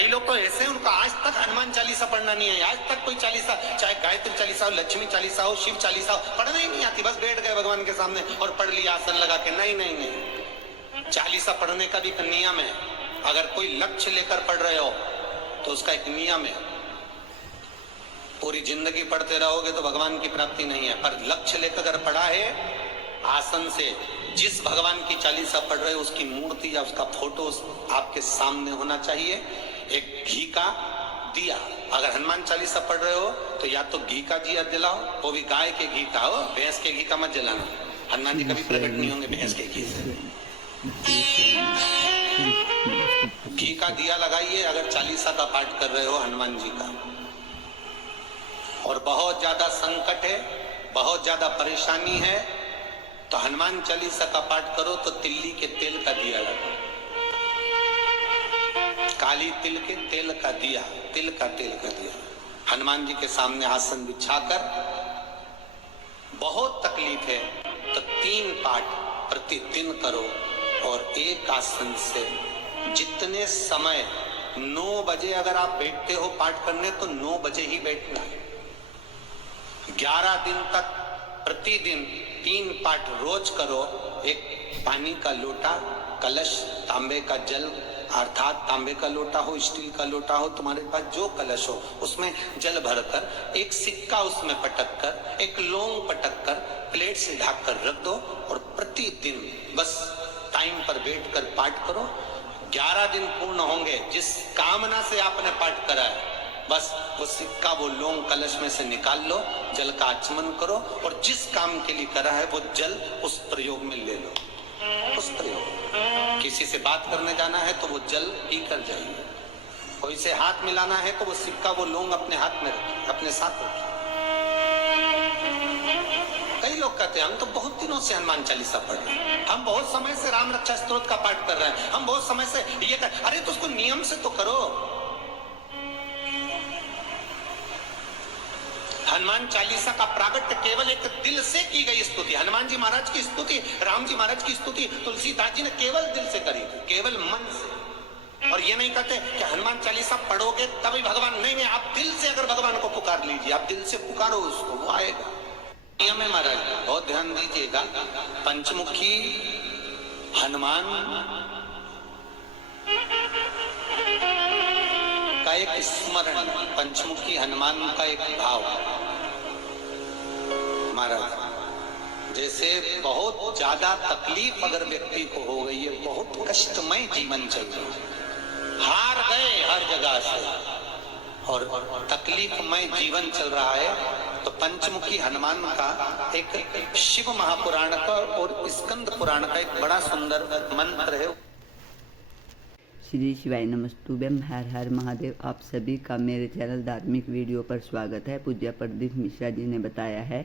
कई लोग तो ऐसे हैं, उनको आज तक हनुमान चालीसा पढ़ना नहीं है, आज तक कोई चालीसा, चाहे गायत्री चालीसा हो, लक्ष्मी चालीसा हो, शिव चालीसा हो, पढ़ना ही नहीं आती। बस बैठ गए भगवान के सामने और पढ़ लिया आसन लगा के। नहीं नहीं नहीं, चालीसा पढ़ने का भी एक नियम है। अगर कोई लक्ष्य लेकर पढ़ रहे हो तो उसका एक नियम है। पूरी जिंदगी पढ़ते रहोगे तो भगवान की प्राप्ति नहीं है, पर लक्ष्य लेकर अगर पढ़ा है आसन से, जिस भगवान की चालीसा पढ़ रहे हो उसकी मूर्ति या उसका फोटो आपके सामने होना चाहिए। एक घी का दिया, अगर हनुमान चालीसा पढ़ रहे हो तो या तो घी का दिया जलाओ, वो भी गाय के घी का हो, भैंस के घी का मत जलाना। हनुमान जी कभी प्रकट नहीं होंगे भैंस के घी से। घी का दिया लगाइए अगर चालीसा का पाठ कर रहे हो हनुमान जी का। और बहुत ज्यादा संकट है, बहुत ज्यादा परेशानी है तो हनुमान चालीसा का पाठ करो तो तिल्ली के तेल का दिया लगाओ, काली तिल के तेल का दिया, तिल का तेल का दिया हनुमान जी के सामने आसन बिछाकर। बहुत तकलीफ है तो 3 पाठ प्रतिदिन करो और एक आसन से जितने समय 9 बजे अगर आप बैठते हो पाठ करने तो 9 बजे ही बैठना है। 11 दिन तक प्रतिदिन 3 पाठ रोज करो। एक पानी का लोटा, कलश, तांबे का जल अर्थात तांबे का लोटा हो, स्टील का लोटा हो, तुम्हारे पास जो कलश हो उसमें जल भरकर, एक सिक्का उसमें पटक कर, एक लौंग पटक कर प्लेट से ढक कर रख दो और प्रतिदिन बस टाइम पर बैठकर पाठ करो। 11 दिन पूर्ण होंगे, जिस कामना से आपने पाठ करा है बस वो सिक्का, वो लौंग कलश में से निकाल लो, जल का आचमन करो और जिस काम के लिए करा है वो जल उस प्रयोग में ले लो। उस प्रयोग, किसी से बात करने जाना है तो वो जल पी कर जाइए, कोई से हाथ मिलाना है तो वो सिक्का, वो लौंग अपने हाथ में रखिए, अपने साथ रखिए। कई लोग कहते हैं हम तो बहुत दिनों से हनुमान चालीसा पढ़ रहे हैं, हम बहुत समय से राम रक्षा स्तोत्र का पाठ कर रहे हैं, हम बहुत समय से ये कर। अरे तो उसको नियम से तो करो। हनुमान चालीसा का प्रागट्य केवल एक दिल से की गई स्तुति। हनुमान जी महाराज की स्तुति, राम जी महाराज की स्तुति तुलसीदास जी ने केवल दिल से करी थी, केवल मन से। और ये नहीं कहते कि हनुमान चालीसा पढ़ोगे तभी भगवान, नहीं नहीं, आप दिल से अगर भगवान को पुकार लीजिए, आप दिल से पुकारो उसको, वो आएगा। नियम है महाराज, बहुत ध्यान दीजिएगा। पंचमुखी हनुमान का एक स्मरण, पंचमुखी हनुमान का एक भाव। महाराज जैसे बहुत ज्यादा तकलीफ अगर व्यक्ति को हो गई है, बहुत कष्टमय जीवन चल रहा है, हार गए हर जगह से और तकलीफमय जीवन चल रहा है, तो पंचमुखी हनुमान का एक शिव महापुराण का और स्कंद पुराण का एक बड़ा सुंदर मंत्र है। श्री शिवाय नमस्तुभ्यम, हर हर महादेव। आप सभी का मेरे चैनल धार्मिक वीडियो पर स्वागत है। पूज्य प्रदीप मिश्रा जी ने बताया है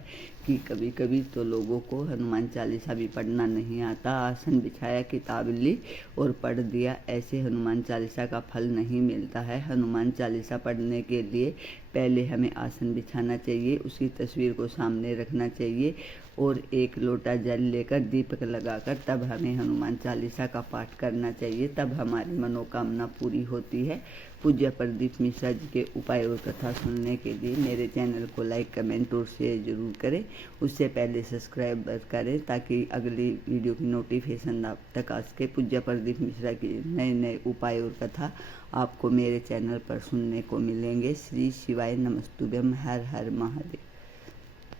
कि कभी कभी तो लोगों को हनुमान चालीसा भी पढ़ना नहीं आता, आसन बिछाया, किताब ली और पढ़ दिया, ऐसे हनुमान चालीसा का फल नहीं मिलता है। हनुमान चालीसा पढ़ने के लिए पहले हमें आसन बिछाना चाहिए, उसकी तस्वीर को सामने रखना चाहिए और एक लोटा जल लेकर दीपक लगाकर तब हमें हनुमान चालीसा का पाठ करना चाहिए, तब हमारी मनोकामना पूरी होती है। पूज्य प्रदीप मिश्रा जी के उपाय और कथा सुनने के लिए मेरे चैनल को लाइक, कमेंट और शेयर जरूर करें। उससे पहले सब्सक्राइब करें ताकि अगली वीडियो की नोटिफिकेशन आप तक आ सके। पूज्य प्रदीप मिश्रा के नए नए उपाय और कथा आपको मेरे चैनल पर सुनने को मिलेंगे। श्री शिवाय नमस्तुभ्यम, हर हर महादेव।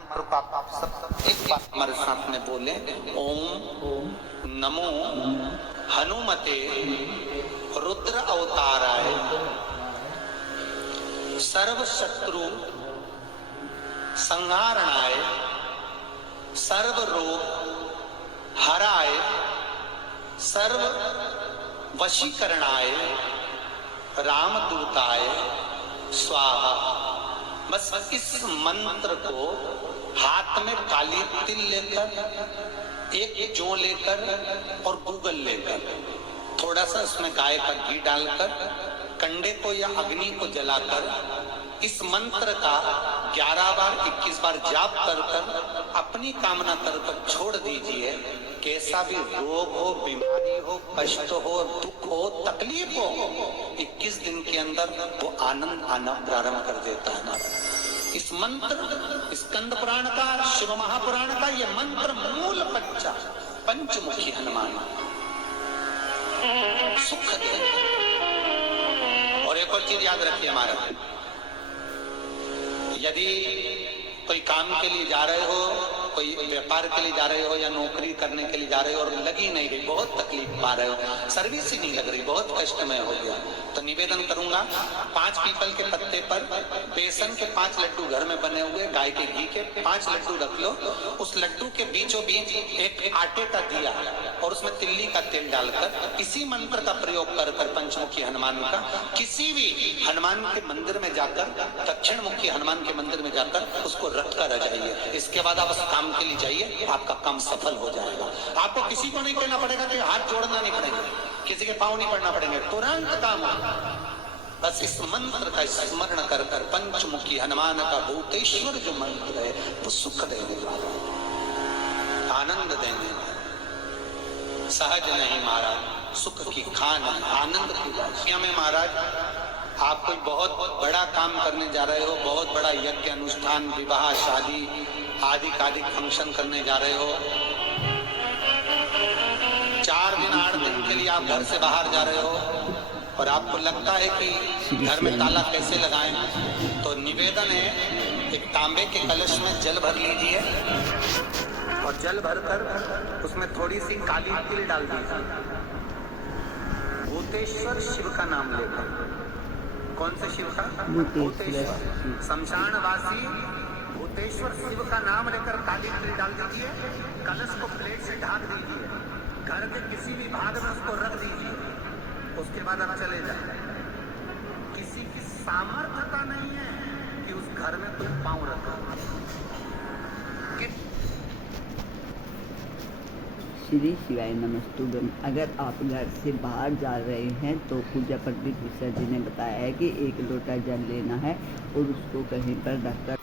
एक बात हमारे साथ में बोले, ओम नमो हनुमते रुद्र अवताराय सर्व शत्रु संहारणाय सर्व रोग हराय सर्व वशीकरणाय रामदूताय स्वाहा। बस इस मंत्र को हाथ में काली तिल लेकर, एक जौ लेकर और गूगल लेकर, थोड़ा सा उसमें गाय का घी डालकर, कंडे को या अग्नि को जलाकर इस मंत्र का 11 बार 21 बार जाप कर कर अपनी कामना कर कर छोड़ दीजिए। कैसा भी रोग हो, बीमारी हो, कष्ट हो, दुख हो, तकलीफ हो, 21 दिन के अंदर वो आनंद आना प्रारंभ कर देता है। इस मंत्र, स्कंद पुराण का, शिव महापुराण का ये मंत्र मूल बच्चा पंचमुखी हनुमान सुख दे। और एक और चीज याद रखिए महाराज, यदि कोई काम के लिए जा रहे हो, कोई व्यापार के लिए जा रहे हो या नौकरी करने के लिए जा रहे हो और लगी नहीं रही, बहुत तकलीफ पा रहे हो, सर्विस ही नहीं लग रही, बहुत कष्टमय हो गया, तो निवेदन करूंगा 5 पीपल के पत्ते पर बेसन के 5 लड्डू घर में बने हुए, गाय के घी के 5 लड्डू रख लो। उस लड्डू के बीचों बीच एक आटे का दिया और उसमें तिल्ली का तेल डालकर इसी मंत्र का प्रयोग कर पंचमुखी हनुमान का किसी भी हनुमान के मंदिर में जाकर, दक्षिण मुखी हनुमान के मंदिर में जाकर उसको रख कर आ जाइए। इसके बाद आप उस काम के लिए जाइए, आपका काम सफल हो जाएगा। आपको किसी को नहीं कहना पड़ेगा कि हाथ जोड़ना नहीं पड़ेगा, किसी के पांव नहीं पड़ना पड़ेंगे, तुरंत काम होगा। बस इस मंत्र का स्मरण कर कर पंचमुखी हनुमान का भूतेश्वर जो मंत्र है वो सुख देने वाला, आनंद देने वाला, सहज नहीं महाराज, सुख की खान, आनंद की बात में महाराज। आप कोई बहुत बड़ा काम करने जा रहे हो, बहुत बड़ा यज्ञ अनुष्ठान, विवाह, शादी आदि फंक्शन करने जा रहे हो, 4 दिन 8 दिन के लिए आप घर से बाहर जा रहे हो और आपको लगता है कि घर में ताला कैसे लगाएं, तो निवेदन है एक तांबे के कलश में जल भर लीजिए और जल भरकर उसमें थोड़ी सी काली तिल डाल दीजिए। भूतेश्वर शिव का नाम लेकर, कौन से शिव का? भूतेश्वर, शमशानवासी भूतेश्वर शिव का नाम लेकर काली तिल डाल दीजिए, कलश को प्लेट से ढक दीजिए, घर के किसी भी भाग में उसको रख दीजिए। उसके बाद आप चले जाए। किसी की सामर्थ्यता नहीं है कि उस घर में कोई पांव रखा। श्री शिवाय नमस्तुभ्यम। अगर आप घर से बाहर जा रहे हैं तो पूज्य पंडित मिश्रा जी ने बताया है कि 1 लोटा जल लेना है और उसको कहीं पर रखकर